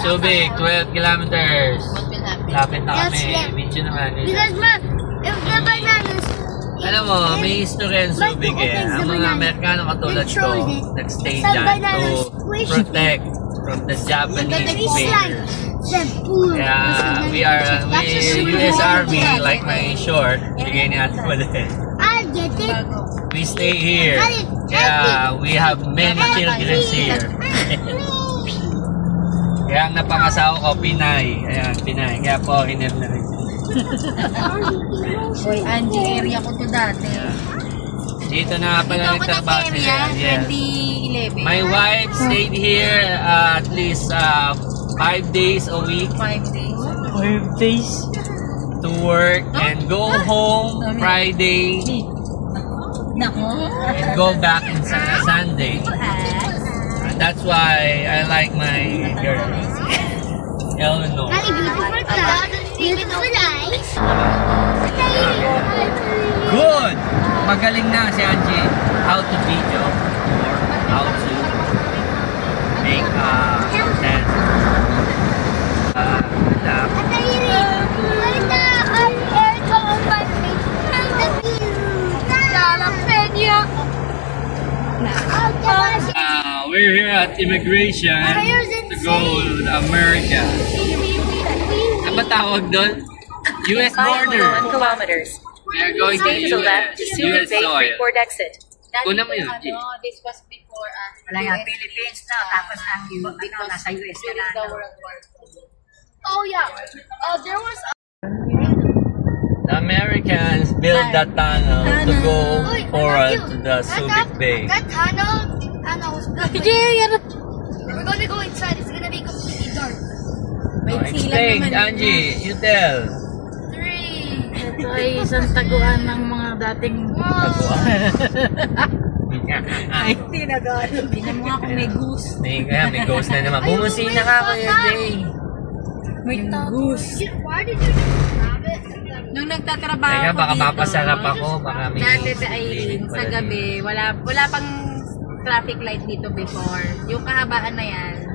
Subic, 12 kilometers. Lapit na kami. Video naman. Because ma, if the bananas... Alam mo, may history ang Subic eh. Ang mga Amerikano katulad ko, nag-stay dyan to protect from the Japanese invaders. Yeah, we US Army, like my short, bigay ni Ate Palit. I'll get it. We stay here. Yeah, we have many children here. Kaya ang napangasawa ko, Pinay. Ayan, Pinay. Kaya po, hinel na rin. Boy, Angie, area ko to dati. Dito na pala nagtrabaho sila. Yes. 2011. My wife stayed here at least 5 days a week. 5 days. 5 days? To work and go home Friday and go back on Sunday. And that's why I like my girl, Eleanor. Beautiful eyes. Good! Magaling na si Angie. How to video or how to make content. We're here at immigration to go to America. Ano ba tawag doon? US border. 1 kilometers. We are going to Stay to the left to Subic Bay soil. Freeport exit. Kuna mo yun, G. This was before Wala nga, Philippines na, tapos ang nasa US ka na. Oh yeah. There was. The Americans built that tunnel to go forward to the Subic Bay. That tunnel was good. We're gonna go inside. It's gonna be completely dark. Explain, Angie, you tell. 3. Ito ay isang taguan ng mga dating... Ay, hindi nag-ano. Tingnan mo nga kung may goose. May ghost na naman. Bumusina ka, Kuya Jay. May goose. Why did you have it? Nung nagtatrabaho Teka, ko baka dito, mapasarap ako. Baka may... dati sa Aileen, sa gabi, wala pang traffic light dito before. Yung kahabaan na yan,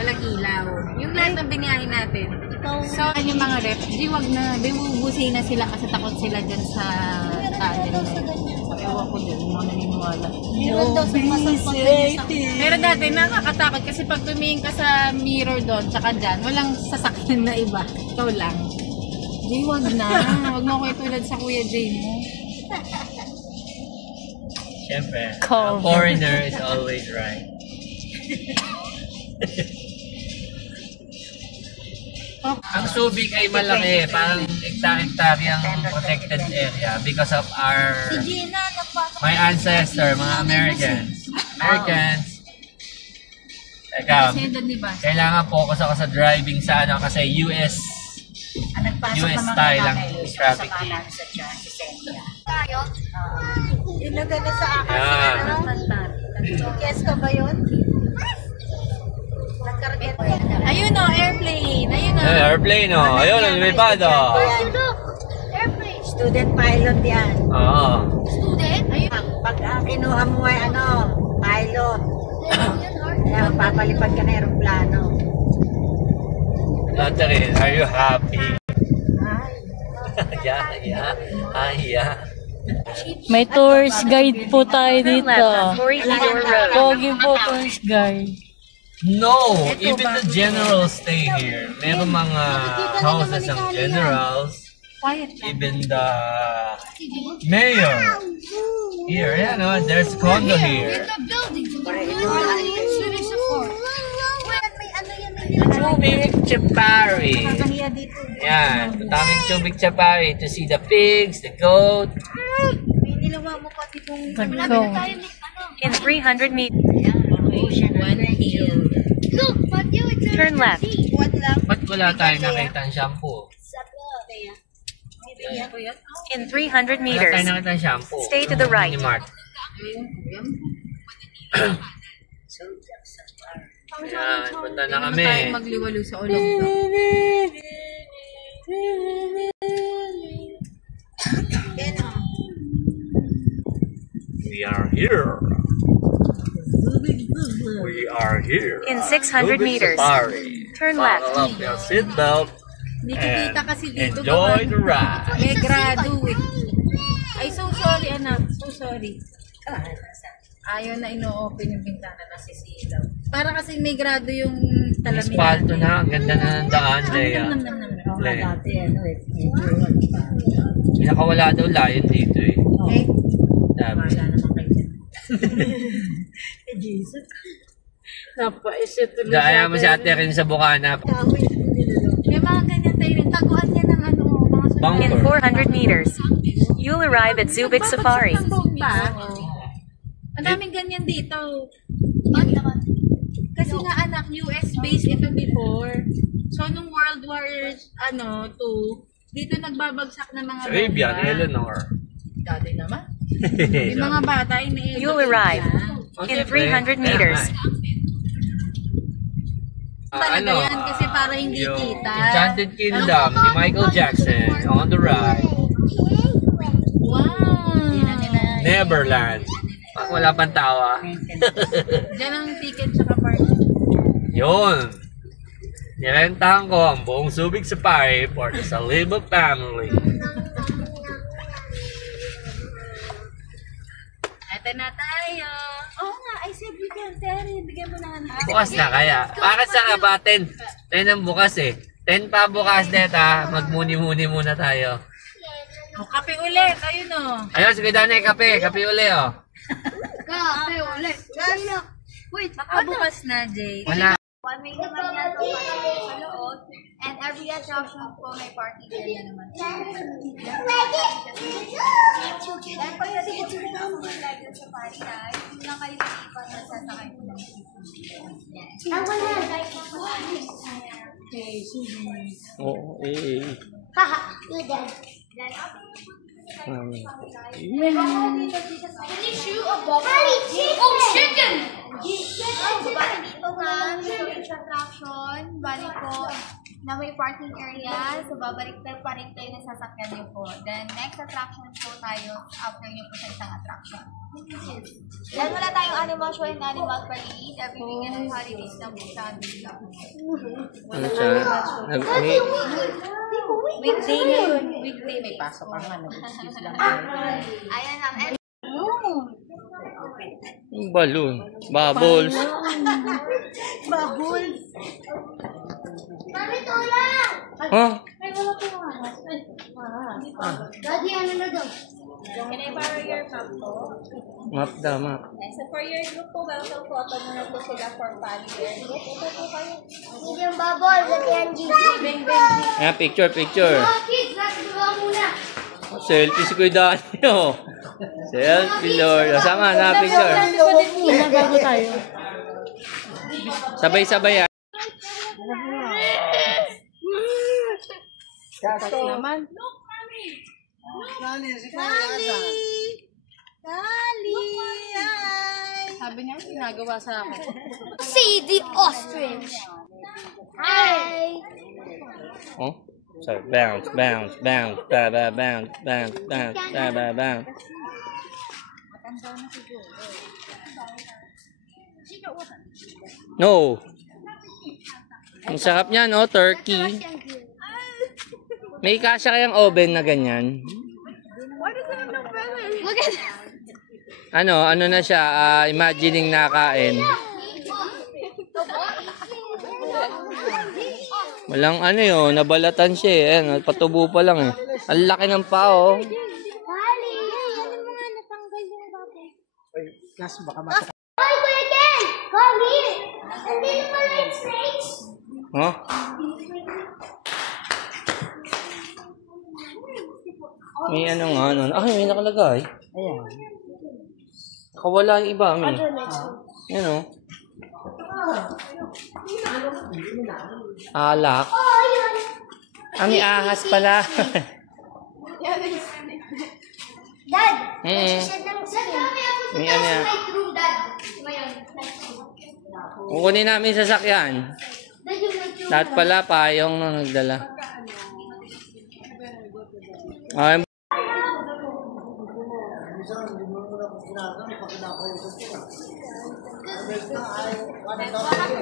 walang ilaw. Yung lahat ng biniyahin natin. So, yung mga rep, di wag na, bibubusi na sila kasi takot sila dyan sa tunnel. Ewan ko dyan, mga naniniwala. Pero dati nakakatakot kasi pag tumingin ka sa mirror doon, tsaka dyan, walang sasakyan na iba. Ikaw lang. Di, wag na. Wag mo ko itulad sa Kuya Jay mo. Siyempre, a foreigner is always right. Ang Subic ay malaki, parang hektar-hektaryang protected area because of my ancestor, mga Americans. Teka, kailangan focus ako sa driving sa ano kasi US style lang traffic. Yun na gano'n sa akin. Yes ka ba yun? Ayun o, airplane. Ayun o. Airplane o. Ayun, lumipad o. Airplane. Student pilot yan. Oo. Student? Pag kinuha mo ay pilot. Kaya papalipad ka na aeroplano. Catherine, are you happy? Yeah. May tourist guide po tayo dito. Left, Corridor Road. Pogi po tourist guide. No, even the generals stay here. Meron mga houses ng generals. Even the mayor. Here, there's a condo here. Subic Chapari. Yan, punta kami Subic Chapari to see the pigs, the goat. In 300 meters. Turn left. Ba't wala tayo nakita ang shampoo? In 300 Wala tayo meters. nakita ang shampoo. Stay to the right. Ni Mark. Yan, punta na kami. Tayo magliwalo sa Olongga. We are here. We are here. In 600 Subic meters. Safari. Turn left. Buckle up your seatbelt. Hindi kita kasi dito. Enjoy the ride. May graduate. Ay, so sorry anak. So sorry. Ayaw na ino-open yung bintana na sisilaw. Para kasi may grado yung talamin. Espalto na. Ang ganda na ng daan, Lea. Oo, dati ano eh. Medyo ano pa. Pinakawala daw layon dito eh. Eh, Sabi. wala naman kayo dyan. Jesus. Napaisip tuloy Gaya mo si ate rin sa Bukana. May mga ganyan tayo rin. Taguan niya ng ano, mga sunod. In 400 meters, you'll arrive at Zubik Safari. Ang daming ganyan dito. Kasi nga anak, US based ito before. So nung World War II, dito nagbabagsak ng mga Caribbean, Eleanor. Dati naman. Yung mga bata ini. You'll arrive in 300 meters. Talaga yan kasi para hindi yung kita. Enchanted Kingdom ni Michael Jackson on the ride. Wow! Neverland. Pag wala pang tawa. Diyan ang ticket sa park. Yun. Nirentahan ko ang buong Subic Safari for the Saliba family. Ito na tayo. Oo nga, I said we can. Terry, bigyan mo na nga. Bukas na kaya. Bakit sa kabatin? 10 ang bukas eh. 10 pa bukas neta. Magmuni-muni muna tayo. O, kape ulit. Ayun o. Ayun, sige Dani, kape. Kape uli oh. Kape ulit. Wait, baka bukas na, Jay. Wala. May naman yan po sa loob. And every attraction po may party area naman. Then pagdating po na po sa party night, hindi na kayo ipan na sasakay po lang. Oo, eh. Haha, you're dead. Then after issue of Oh, chicken! Bali dito nga, storage attraction, bali po na may parking area, so babalik tayo pa rin tayo na sasakyan niyo po. Then next attraction po tayo after niyo po sa isang attraction. Then wala tayong animal show and animal parade. Every weekend and holidays lang po siya. Ano siya? Weekday ngayon. Weekday may pasok ang ano. Excuse lang. Ayan lang. And Balloon. Bubbles. Mami, tulak! Huh? Daddy, ano na daw? Can I borrow your map po? Map da, map. So for your group po, welcome photo muna po sila for volunteer. Ito po kayo. Hindi yung bubble, dati yan, Gigi. Beng, beng. Ayan, picture, picture. Kids, nagagawa muna. Selfie si Kuya Dani, oh. Selfie, Lord. O, sama na, picture. Bago tayo. Sabay-sabay, ah. Naman. Sabi niya, ginagawa sa akin. See the ostrich. Hi. Oh. So, bounce, bounce, bounce, ba-ba, bounce, bounce, bounce, ba-ba, bounce. No. Ang sarap niya, no? Turkey. May kasya kayang oven na ganyan. Look at Ano na siya, imagining nakain. Walang ano yun, nabalatan siya eh. Ayan, patubo pa lang eh. Ang laki ng pao. Hi, Kuya Ken! Come here! Nandito pala yung snakes! Huh? May ano nga, ano. Ay, may nakalagay. Ayan. Nakawala yung iba, may. Yan o. Alak. May ahas pala. Dad! Mm. Shed ng sakyan. May ano yan. Lightroom, Dad. Ngayon. Kukunin namin sa sasakyan. Dad, yung lightroom. Lahat pala, payong na nagdala. Ay,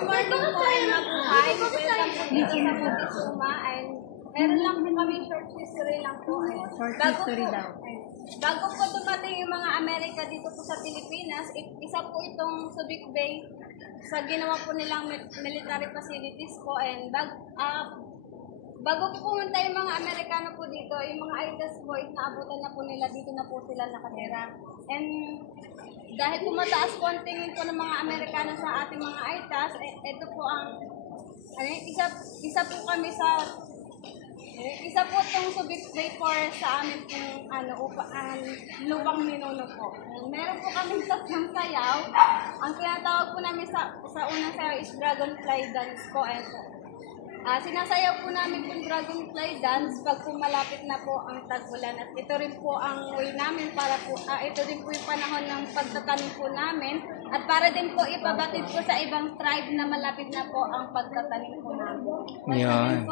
Welcome po ay mabuhay. Moctezuma, and meron lang po kami short history lang po. Short history daw. Bago po dumating yung mga Amerika dito po sa Pilipinas, isa po itong Subic Bay sa ginawa po nilang military facilities po, and bago po pumunta yung mga Amerikano po dito, yung mga Aitas po, naabutan na po nila, dito na po sila nakatira. And dahil po mataas po ang tingin po ng mga Amerikano sa ating mga Aitas, ito po ang, isa po kami sa, isa po itong Subic Bay Forest sa amin pong lupang minuno po. Meron po kami tatlong sayaw. Ang tinatawag po namin sa unang sayaw is Dragonfly Dance po. Sinasayaw po namin yung Dragonfly Dance pag pumalapit na po ang tag-ulan. At ito rin po ang way namin para po, ito din po yung panahon ng pagtatanim po namin. At para din po ipabatid po sa ibang tribe na malapit na po ang pagtatanim po namin. Yan.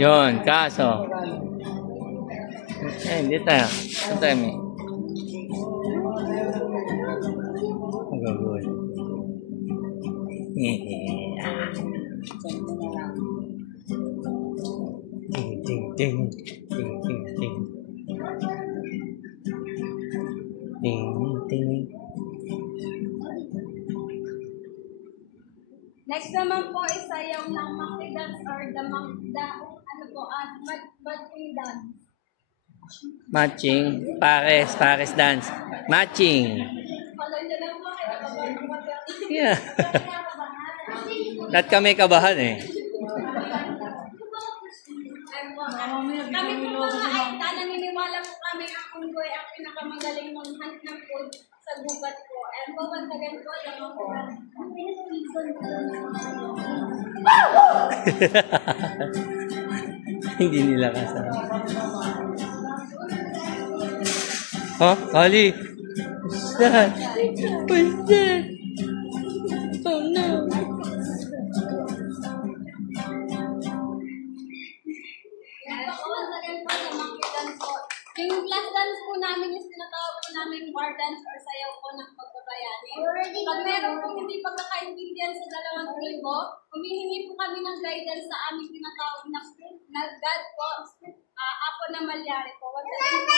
Yun, kaso. Hindi tayo. Ito tayo, may. Ang gagawin. Ting, ting, ting. Ting, ting, ting. Ting, ting. Next naman po is sayaw ng monkey dance or matching dance. Matching. Pares dance. Matching. Follow nyo lang po kayo kapag Yeah. Lahat kami kabahan eh. Kami po mga Aita, naniniwala po kami ang unggoy ang pinakamagaling mag-hunt ng food sa gubat po. And po, once again po, lang po. Hindi nila kasama. Huh? Ali? What's that? What's that? Oh no. Once again po, yung monkey dance po. Yung last dance po namin is tinatawag po namin war dance or sayaw po ng pagbabayani. Pag meron po hindi pagkakaintindihan sa dalawang tribo, humihingi po kami ng guidance sa aming tinatawag na God po, Apo na Malyari po. Once again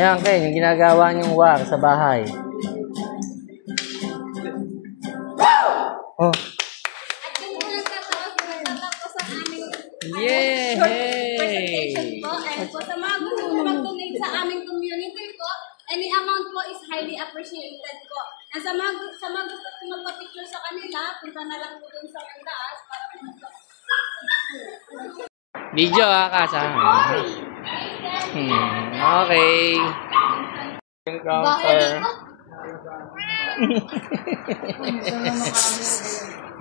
Ayan, Ken, yung ginagawa niyong war sa bahay. Oh. At yun po nagtatapos ang aming Yay! presentation po. And po sa mga gusto po mag-donate sa aming community po, any amount po is highly appreciated po. And sa mga gusto po magpa-picture sa kanila, punta na lang po dun sa taas para po Video kasama. Okay. Encounter.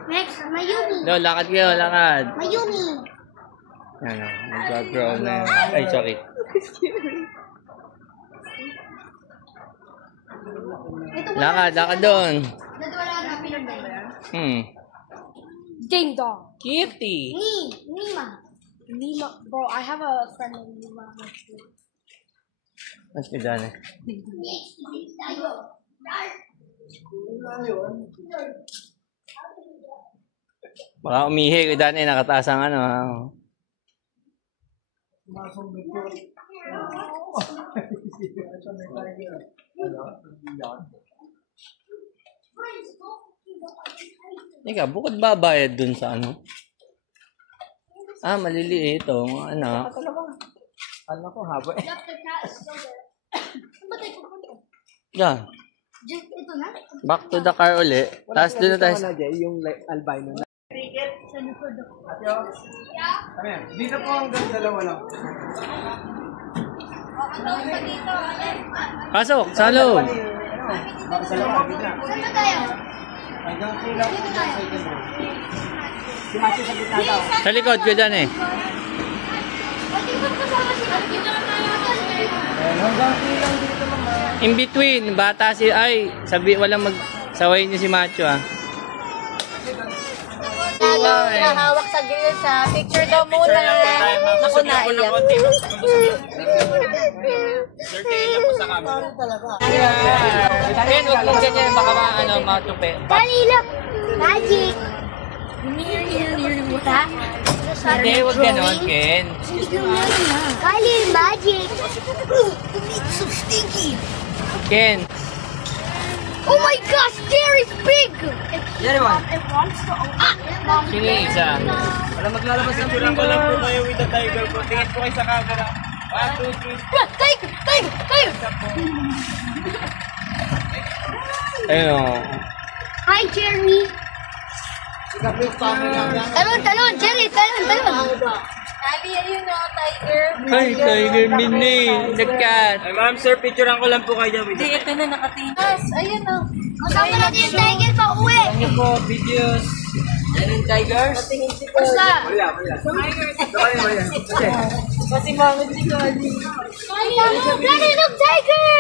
Next, Mayumi. No, lakad kayo, lakad. Mayumi. Ano, nag-grow na. Ay, sorry. Lakad doon. Nadwala na pinag-daya. Ding dong. Kitty. Nima. Nima, bro, I have a friend named Nima. Mas pidan eh. Baka umihi ko daan eh, nakataas ang ano. Ika, bukod babayad dun sa ano? Ah, maliliit oh, mga anak. Ano ko haba eh. Yan. Ito na? Back to the car uli. Tapos doon na tayo. Yung albino na. Dito po hanggang dalawa lang. Pasok, sa loob. Saan na tayo? Hanggang kulang po sa second row. Si Ate sa gitna daw. Sa likod ko dyan eh. Pati ba't kasama si Ate? Dito na tayo. Hanggang kulang dito naman. In between, bata si... Ay, walang magsaway niyo si Macho ah. Hawak sa grill sa picture daw muna. Naku, naiyak. Ken, huwag mong ganyan, baka matupi. Dali, look! Magic! Hindi, huwag ganon, Ken. Kali, magic! Ken. Oh my gosh, there is big! Sino yung isa? Picturean ko lang po kayo with the tiger po. Tingin po kayo sa camera. 1, 2, 3. Tiger! Tiger! Tiger! Ayun o. Hi, Jeremy! Talon! Jerry! Talon! Sabi, ayun o, tiger. Ay, Tiger Mini. The cat. Ay, ma'am, sir, picturean ko lang po kayo with the Hindi, ito na nakatingin. Ayun o. Kasama natin yung tiger pa uwi! Ano po, videos. Yan yung tigers. Basta! Kasi mami si Kali. Daddy, look, tiger!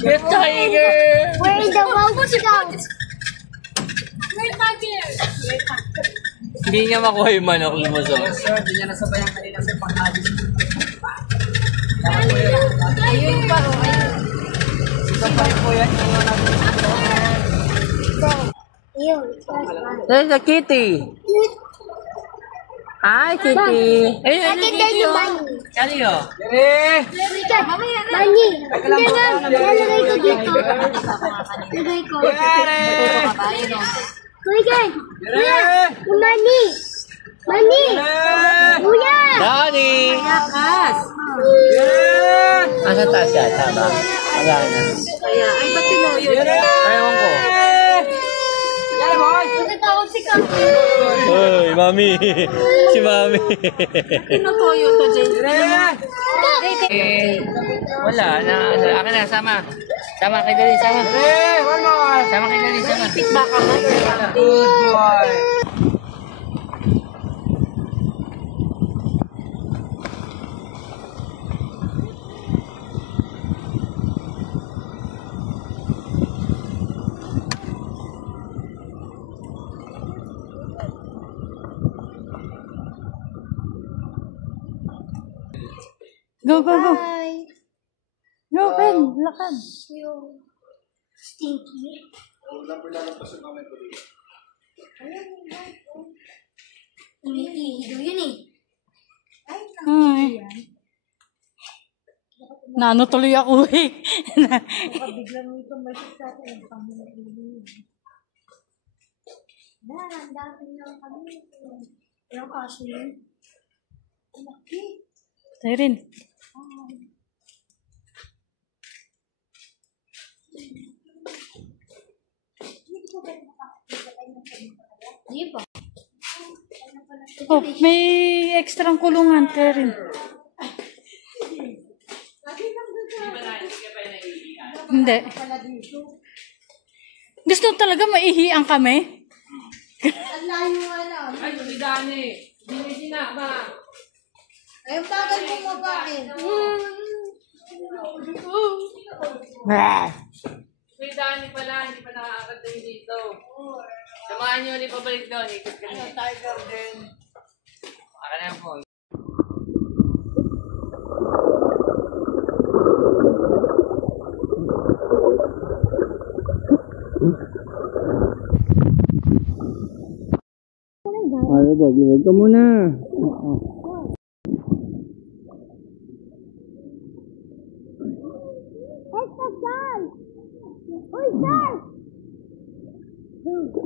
The Tiger. We're in the World Scouts! Hindi niya makuha yung manok lumusok. Sir, hindi niya nasabayan kanina sa panghalis. Ayun pa o, ayun. Sabay po yan. There's a kitty. Hi, kitty. Ayun, Second day yung money. Kanino? Money! Hindi nga, lalagay ko dito. Lagay ko. Kuya, kuya, yung money! Money! Kuya! Donnie! Asa taas siya? Tama. Wala na. Kaya, ay, ba't tinuyo? Ewan ko. Nagtatawag si Kaki. Uy, mami. Si mami. Tinutuyo to, Jen. Wala. Akin na, sama. Sama kay Dali, sama. One more. Sama kay Dali, sama. Baka man. Good boy. Go, go, go. Bye. Go, Ken. Lakad. Yung stinky. Umiihido yun eh. Ay. Naano tuloy ako eh. Ang dami ng kami. Yung kaso yun. Tayo rin. Di ba? Oh, may ekstrang kulungan. Tayo rin. Hindi. Gusto talaga maihian kami? Ay, si Dani. Hindi sinama. Ayun tagal mo magain. Si Dani pala, hindi pa nakakadating dito. Samahan niyo ulit pabalik doon. Ikot kami. Tiger din. Akin na po. Ano ba? Huwag ka muna.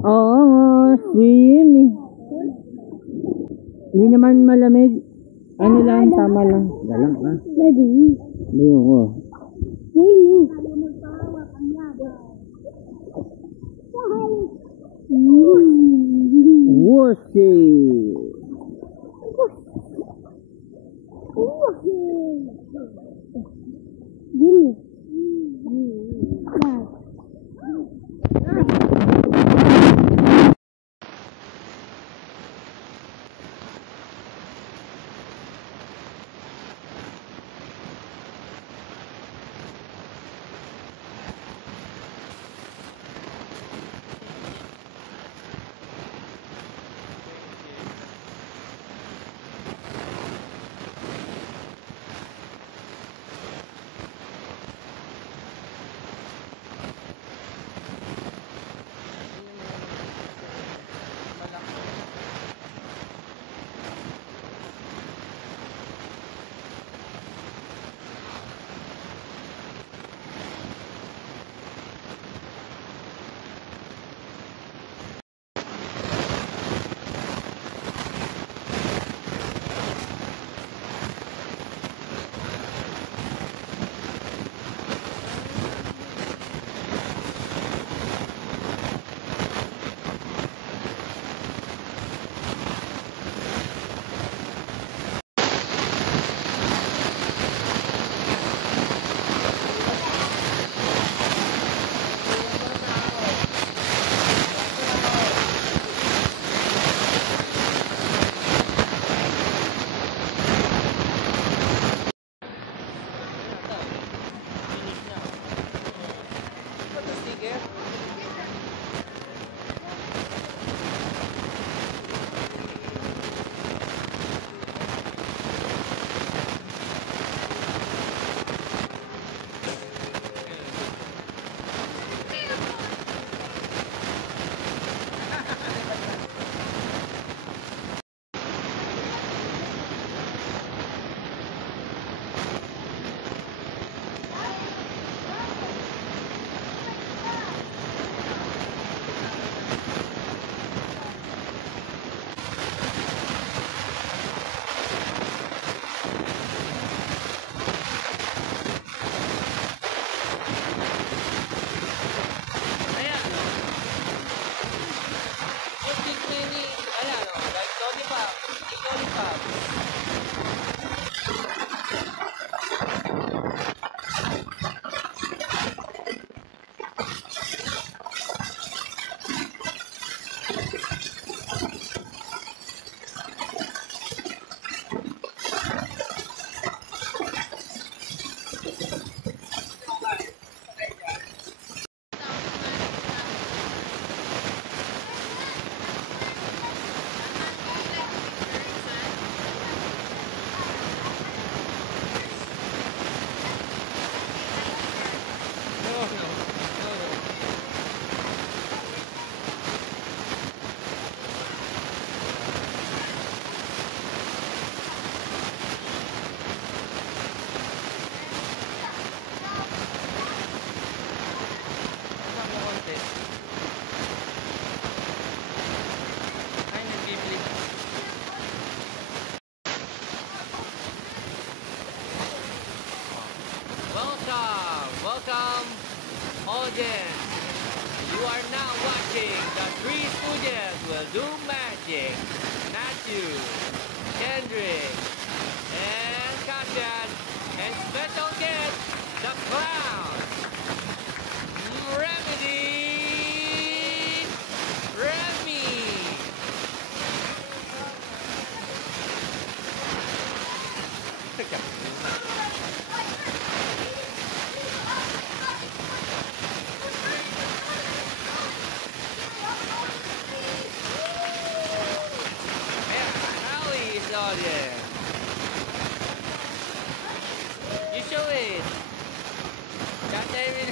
Oo, swim. Hindi naman malamig. Ano lang, tama lang. Dalang ah. Hindi ko. Whooshie. Audience, you are now watching the Three Stooges will do magic. Matthew, Kendrick, and Katjan, and special guest, the clown, Remedy, Remy. Audience. You show it. That David.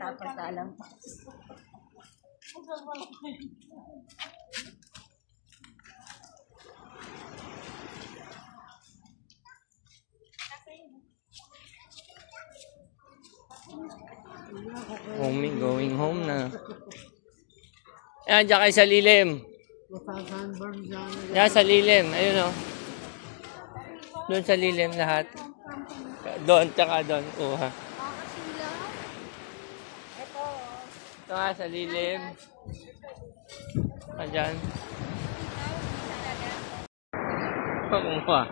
Tapos na alam. Going home na. Ayan, dyan kayo sa lilim. Yan sa lilim. Ayun o. Doon sa lilim lahat. Doon, tsaka doon. Ha. Ito nga sa lilim. Ayan. Kumuha.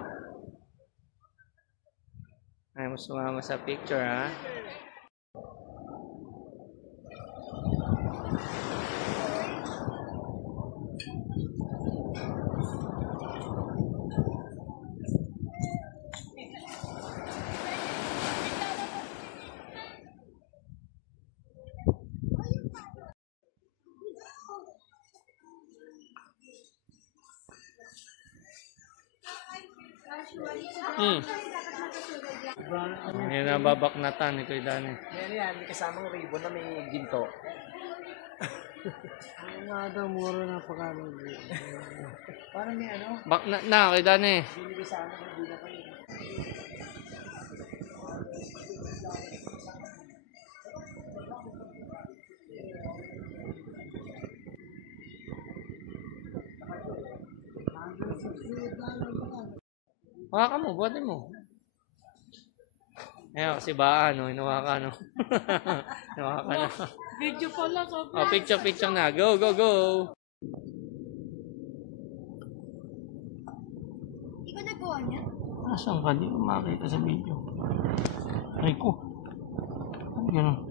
sumama sa picture, ha? Yan na babaknatan ito Dani. Yan, may kasamang ribbon na may ginto. Nga daw, muro na pagkano. Parang may ano? Baknat na kay Dani. Binili sa amin, hindi na kayo. Hawakan mo, buhatin mo. Ayan, si Baa, no? Hinawakan, no? Hinawakan na. Video pala, Oh, picture na. Go, go, go! Ikaw nagawa niya? Asan ka? Di ko makita sa video. Ay ko. Ganun.